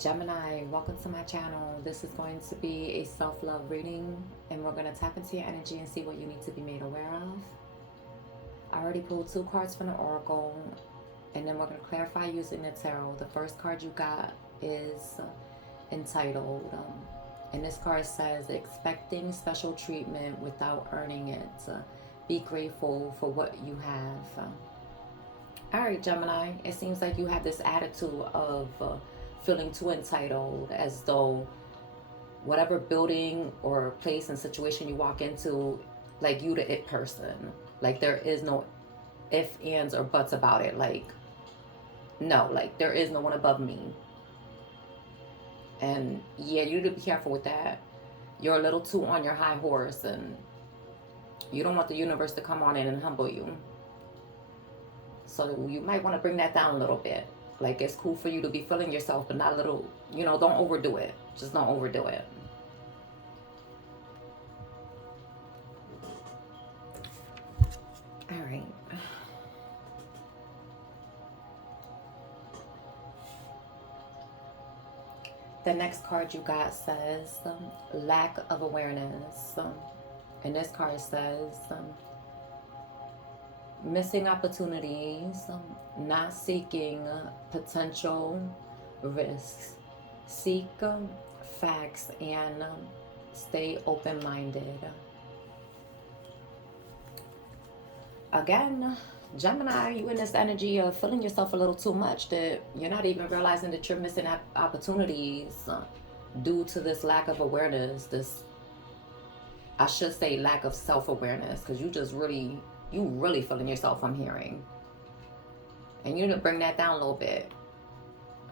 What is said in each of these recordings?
Gemini, welcome to my channel. This is going to be a self-love reading, and we're going to tap into your energy and see what you need to be made aware of. I already pulled 2 cards from the Oracle, and then we're going to clarify using the tarot. The first card you got is entitled, and this card says, expecting special treatment without earning it. Be grateful for what you have. All right, Gemini, it seems like you have this attitude of feeling too entitled, as though whatever building or place and situation you walk into, like you the it person. Like there is no ifs, ands, or buts about it. Like, no, like there is no one above me. And yeah, you need to be careful with that. You're a little too on your high horse, and you don't want the universe to come on in and humble you. So you might want to bring that down a little bit. Like, it's cool for you to be feeling yourself, but not a little, don't overdo it. Just don't overdo it. All right. The next card you got says lack of awareness. And this card says missing opportunities, not seeking potential risks. Seek facts and stay open-minded. Again, Gemini, you in this energy of feeling yourself a little too much, that you're not even realizing that you're missing opportunities due to this lack of awareness. This, I should say, lack of self-awareness, because you really feeling yourself, I'm hearing. And you need to bring that down a little bit,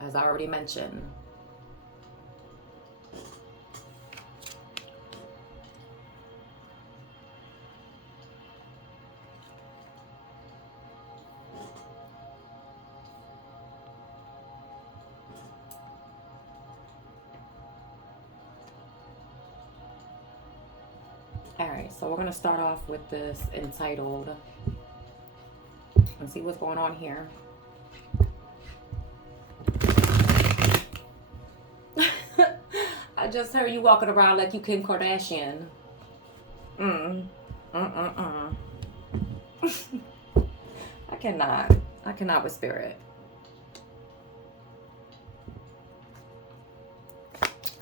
as I already mentioned. Alright, so we're going to start off with this entitled and see what's going on here. I just heard you walking around like you Kim Kardashian. I cannot with spirit.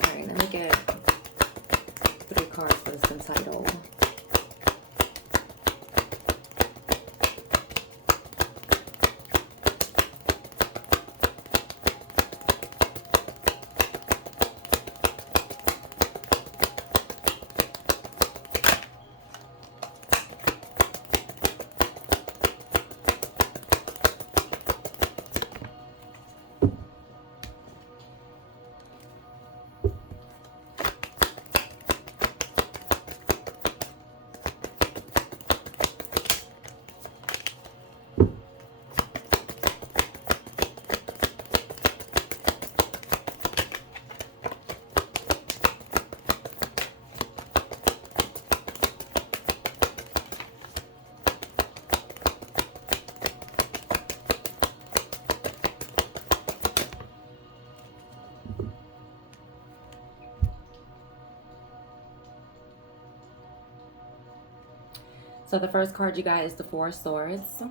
Alright, let me get 3 cards for this entitled. So the first card you got is the 4 of Swords.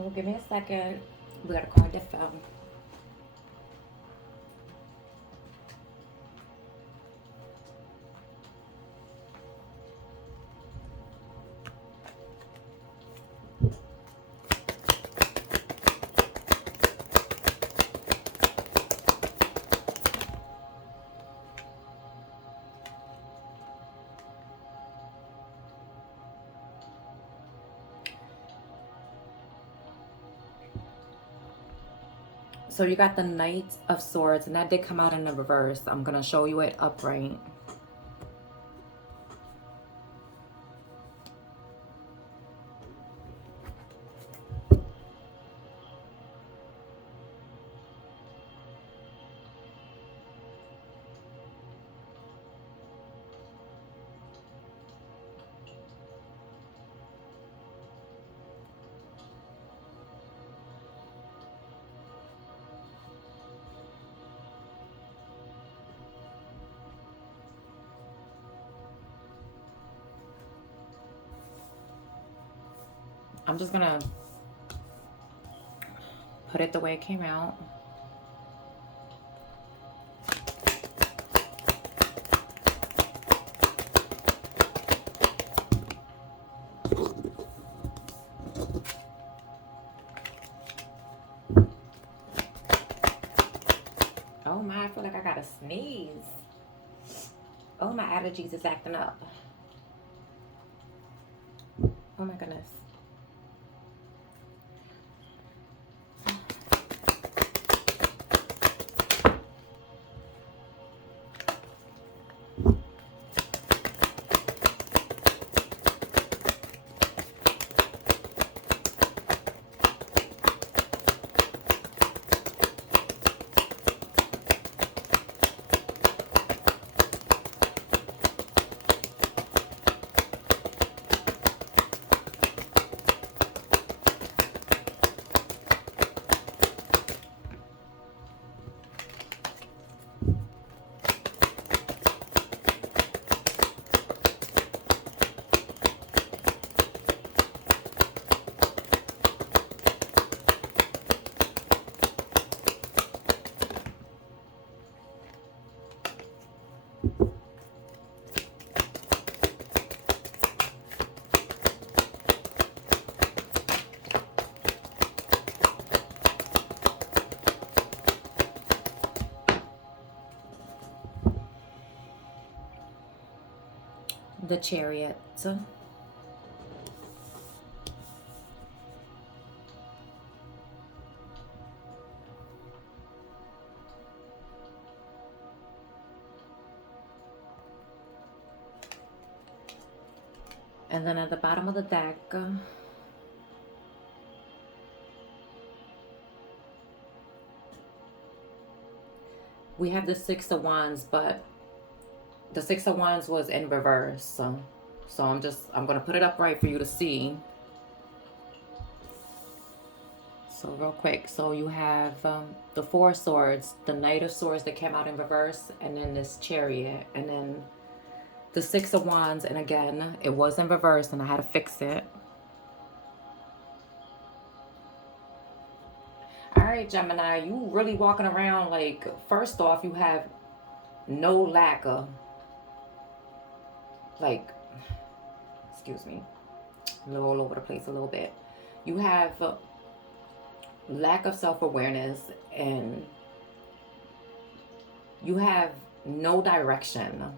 Oh, give me a second. We got a card that fell. So you got the Knight of Swords, and that did come out in the reverse. I'm going to show you it upright. I'm just going to put it the way it came out. Oh my, I feel like I gotta sneeze. Oh, my allergies is acting up. Oh my goodness. The Chariot. And then at the bottom of the deck, we have the Six of Wands, but the Six of Wands was in reverse. So I'm going to put it upright for you to see. So real quick, so you have the Four of Swords, the Knight of Swords that came out in reverse, and then this Chariot, and then the Six of Wands, and again, it was in reverse and I had to fix it. All right, Gemini, you really walking around like, first off, you have no lack of, like, excuse me, I'm a little all over the place a little bit. You have lack of self-awareness, and you have no direction,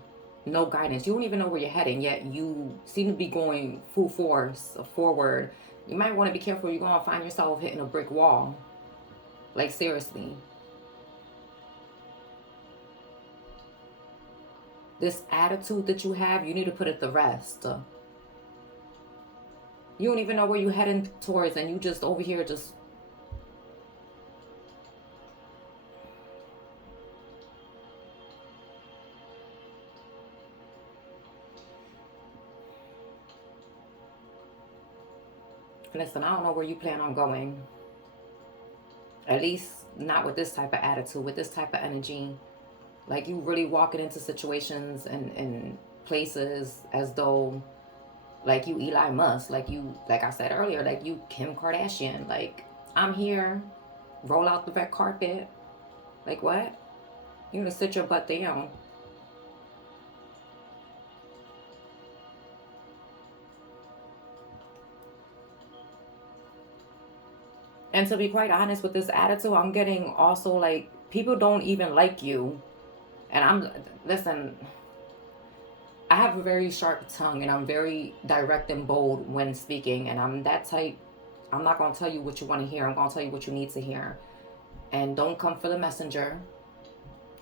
no guidance. You don't even know where you're heading, yet you seem to be going full force forward. You might want to be careful. You're going to find yourself hitting a brick wall. Like, seriously. This attitude that you have, you need to put it to rest. You don't even know where you're heading towards, and you just over here just... Listen, I don't know where you plan on going. At least not with this type of attitude, with this type of energy. Like, you really walking into situations and places as though, like, you Eli Musk, like you, like I said earlier, like you Kim Kardashian. Like, I'm here, roll out the red carpet. Like, what? You're gonna sit your butt down. And to be quite honest, with this attitude, I'm getting also, like, people don't even like you. And listen, I have a very sharp tongue, and I'm very direct and bold when speaking. And I'm that type. I'm not going to tell you what you want to hear. I'm going to tell you what you need to hear. And don't come for the messenger.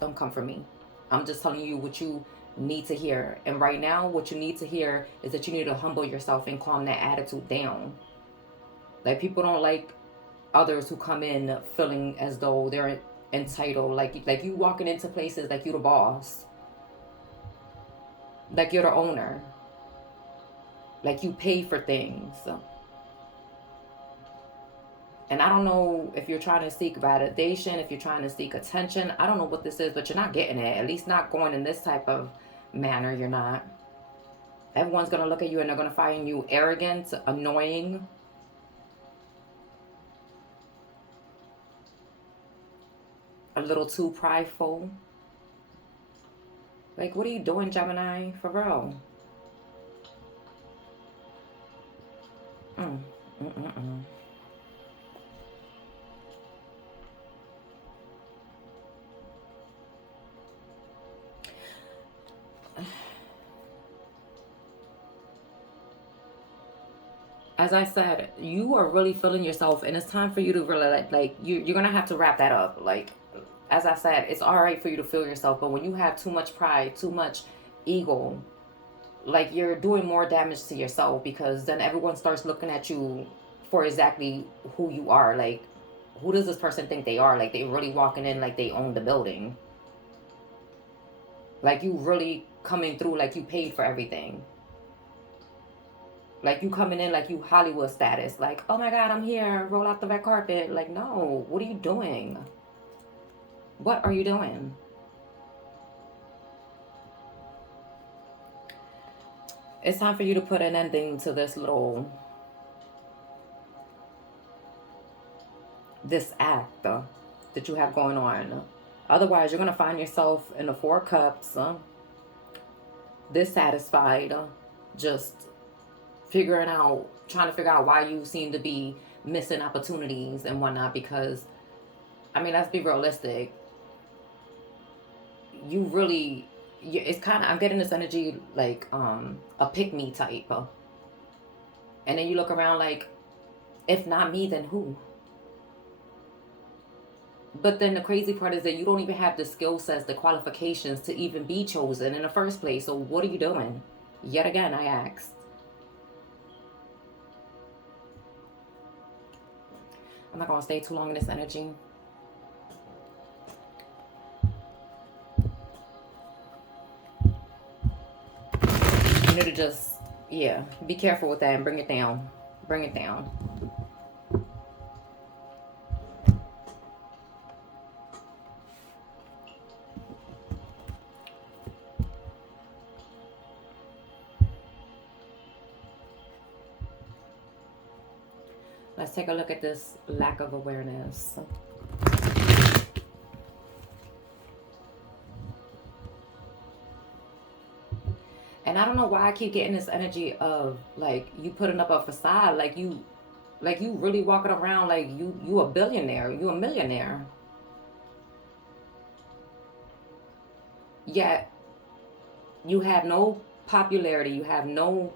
Don't come for me. I'm just telling you what you need to hear. And right now, what you need to hear is that you need to humble yourself and calm that attitude down. Like, people don't like others who come in feeling as though they're entitled. Like you walking into places like you the boss. Like you're the owner. Like you pay for things. And I don't know if you're trying to seek validation, if you're trying to seek attention. I don't know what this is, but you're not getting it. At least not going in this type of manner. You're not. Everyone's going to look at you and they're going to find you arrogant, annoying. A little too prideful. Like, what are you doing, Gemini? For real. Mm. Mm-mm-mm. As I said, you are really feeling yourself, and it's time for you to really like you're gonna have to wrap that up. Like, as I said, it's all right for you to feel yourself, but when you have too much pride, too much ego, like you're doing more damage to yourself, because then everyone starts looking at you for exactly who you are. Like, who does this person think they are? Like, they really walking in like they own the building. Like, you really coming through like you paid for everything. Like, you coming in like you Hollywood status. Like, oh my God, I'm here. Roll out the red carpet. Like, no. What are you doing? What are you doing? It's time for you to put an ending to this act that you have going on. Otherwise, you're going to find yourself in the Four Cups, dissatisfied, just trying to figure out why you seem to be missing opportunities and whatnot. Because, I mean, let's be realistic. You really, it's kind of, I'm getting this energy like a pick me type. And then you look around like, if not me, then who? But then the crazy part is that you don't even have the skill sets, the qualifications to even be chosen in the first place. So what are you doing? Yet again, I asked. I'm not going to stay too long in this energy. You need to just, yeah, be careful with that and bring it down. Bring it down. Let's take a look at this lack of awareness. And I don't know why I keep getting this energy of like you putting up a facade, like you really walking around like you a billionaire, you a millionaire. Yet you have no popularity, you have no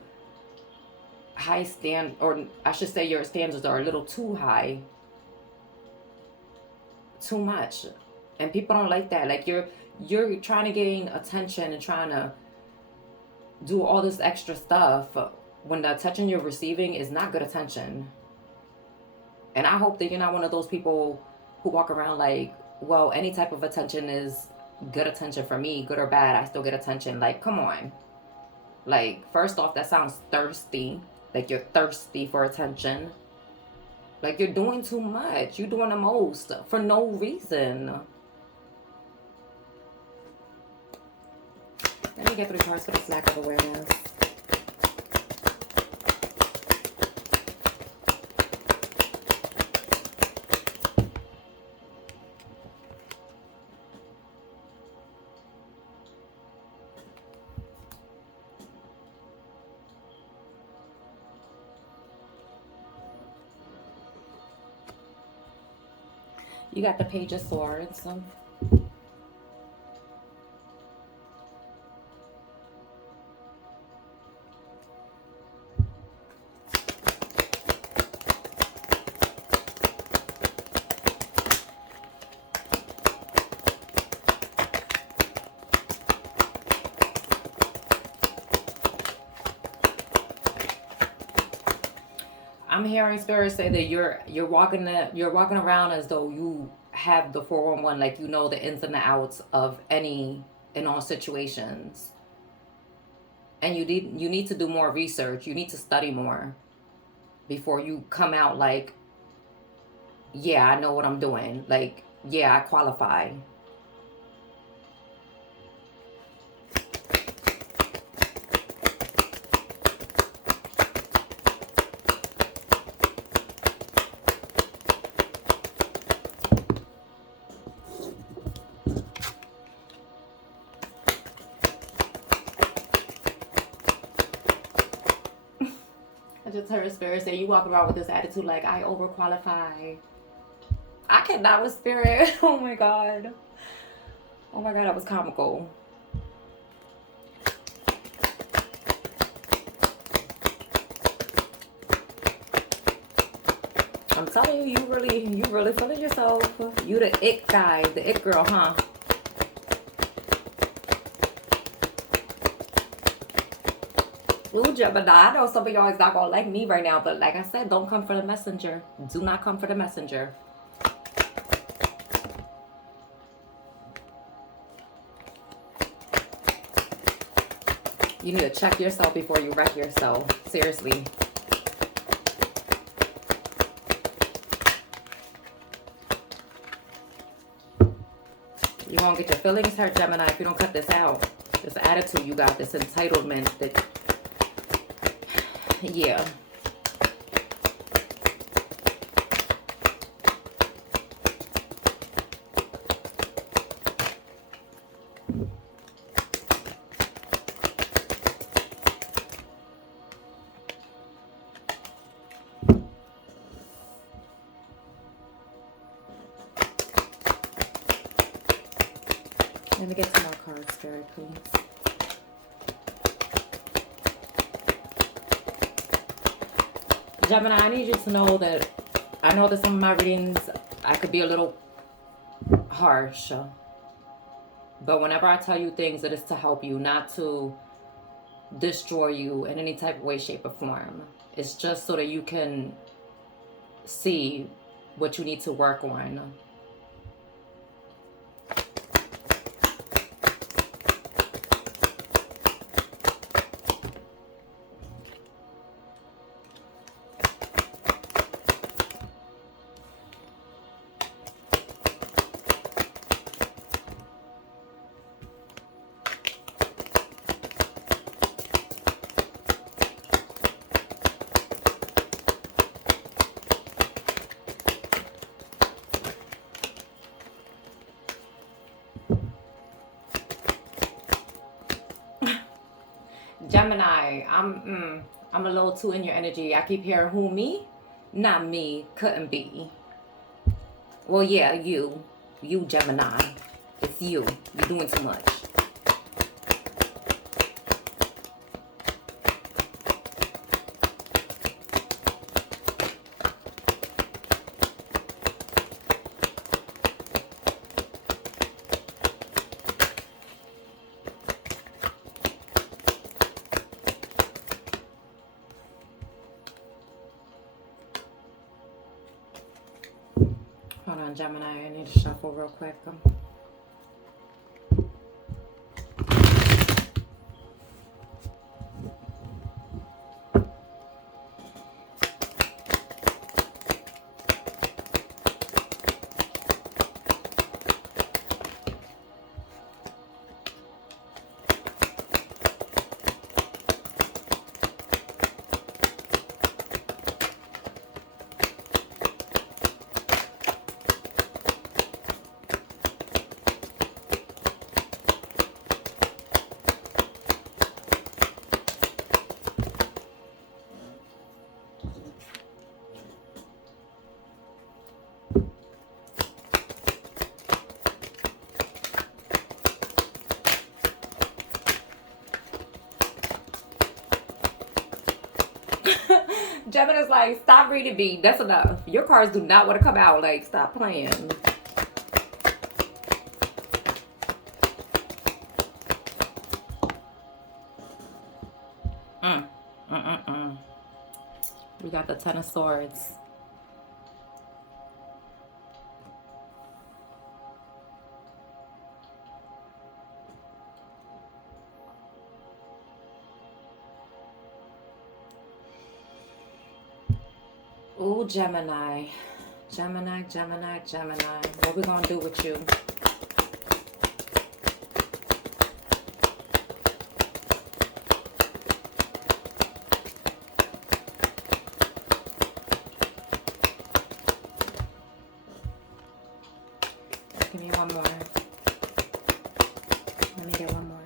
high stand, or I should say your standards are a little too high, too much. And people don't like that. Like, you're trying to gain attention and trying to do all this extra stuff when the attention you're receiving is not good attention. And I hope that you're not one of those people who walk around like, well, any type of attention is good attention for me, good or bad, I still get attention. Like, come on. Like, first off, that sounds thirsty. Like, you're thirsty for attention. Like, you're doing too much. You're doing the most for no reason. Let me get 3 cards for this lack of awareness. You got the Page of Swords. I'm hearing spirits say that you're walking around as though you have the 411, like you know the ins and the outs of any and all situations. And you need to do more research. You need to study more before you come out like, yeah, I know what I'm doing. Like, yeah, I qualify. I just heard spirit say you walk around with this attitude like I overqualify. I cannot with spirit. Oh my god. Oh my god, that was comical. I'm telling you, you really feeling yourself. You the it guy, the it girl, huh? Ooh, Gemini, I know some of y'all is not gonna like me right now, but like I said, don't come for the messenger. Do not come for the messenger. You need to check yourself before you wreck yourself. Seriously. You're gonna get your feelings hurt, Gemini, if you don't cut this out. This attitude you got, this entitlement that, yeah. Let me get some more cards, Spirit, please. Gemini, I need you to know that I know that some of my readings, I could be a little harsh. But whenever I tell you things, it is to help you, not to destroy you in any type of way, shape, or form. It's just so that you can see what you need to work on. Gemini, I'm a little too in your energy. I keep hearing who, me? Not me. Couldn't be. Well, yeah, you. You, Gemini. It's you. You're doing too much. Hold on, Gemini. I need to shuffle real quick. Gemini's like, stop reading me. That's enough. Your cards do not want to come out. Like, stop playing. We got the Ten of Swords. Ooh, Gemini. Gemini, Gemini, Gemini. What we gonna do with you? Give me one more. Let me get one more.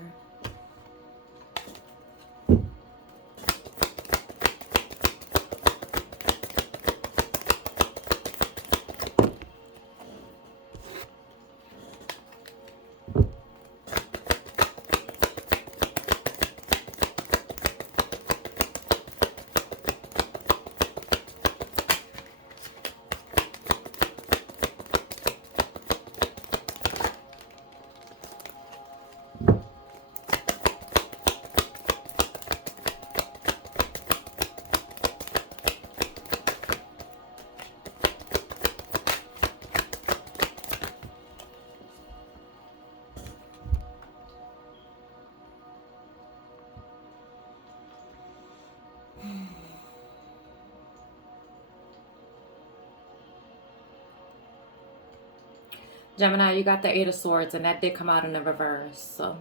Gemini, you got the Eight of Swords, and that did come out in the reverse. So,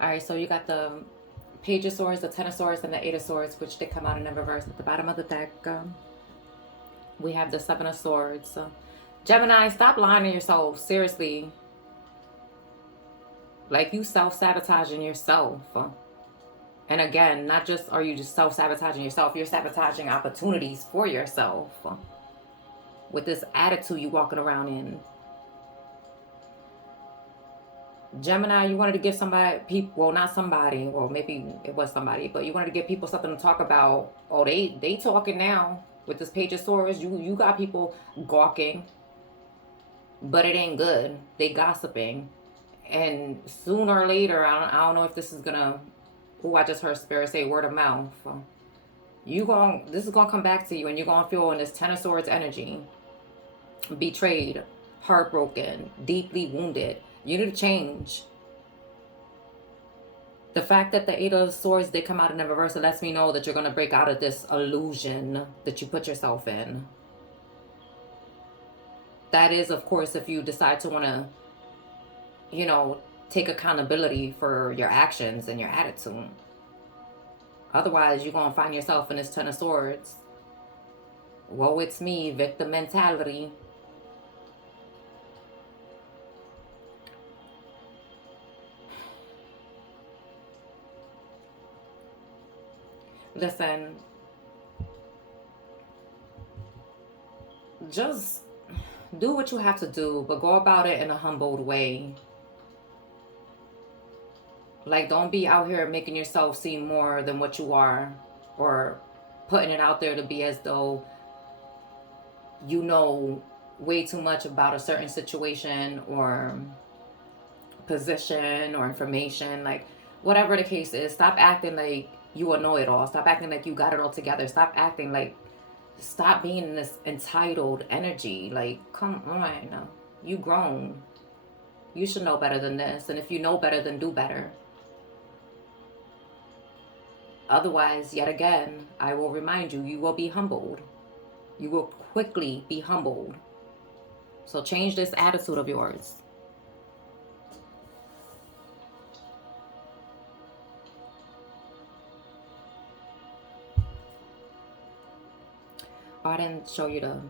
all right, so you got the Page of Swords, the Ten of Swords, and the Eight of Swords, which did come out in the reverse. At the bottom of the deck, we have the Seven of Swords. So, Gemini, stop lying to yourself. Seriously. Like, you self-sabotaging yourself. And again, not just are you just self-sabotaging yourself, you're sabotaging opportunities for yourself with this attitude you walking around in. Gemini, you wanted to give somebody, people, well, not somebody, well, maybe it was somebody, but you wanted to give people something to talk about. Oh, they talking now with this Page of Swords. You got people gawking, but it ain't good. They gossiping. And sooner or later, I don't know if this is gonna, I just heard Spirit say word of mouth. This is gonna come back to you, and you're gonna feel in this Ten of Swords energy, betrayed, heartbroken, deeply wounded. You need to change. The fact that the Eight of Swords did come out in the reverse, it lets me know that you're gonna break out of this illusion that you put yourself in. That is, of course, if you decide to wanna, take accountability for your actions and your attitude. Otherwise, you're going to find yourself in this Ten of Swords. Woe, it's me, victim mentality. Listen, just do what you have to do, but go about it in a humbled way. Like, don't be out here making yourself seem more than what you are, or putting it out there to be as though you know way too much about a certain situation or position or information. Like, whatever the case is, stop acting like you know it all. Stop acting like you got it all together. Stop being in this entitled energy. Like, come on, you grown. You should know better than this. And if you know better, then do better. Otherwise, yet again, I will remind you, you will be humbled. You will quickly be humbled. So change this attitude of yours. Oh, I didn't show you the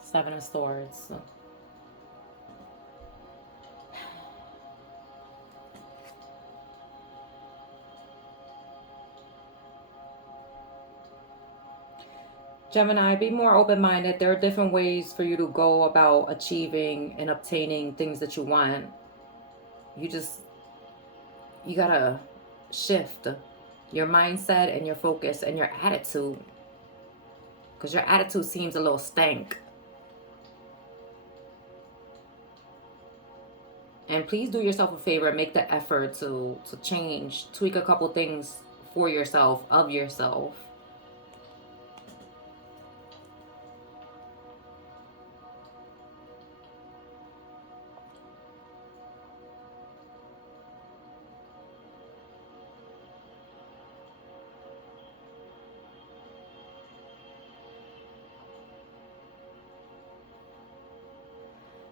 Seven of Swords. Gemini, be more open-minded. There are different ways for you to go about achieving and obtaining things that you want. You gotta shift your mindset and your focus and your attitude, because your attitude seems a little stank. And please do yourself a favor and make the effort to change, tweak a couple things for yourself, of yourself.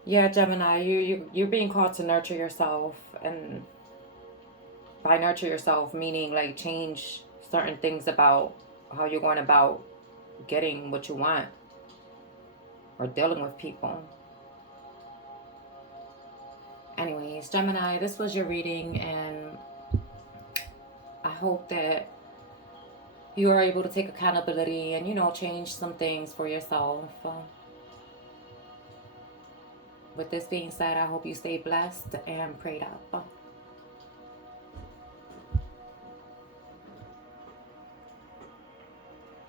Yeah, Gemini, you're being called to nurture yourself, and by nurture yourself, meaning like change certain things about how you're going about getting what you want or dealing with people. Anyways, Gemini, this was your reading, and I hope that you are able to take accountability and, change some things for yourself. With this being said, I hope you stay blessed and prayed up.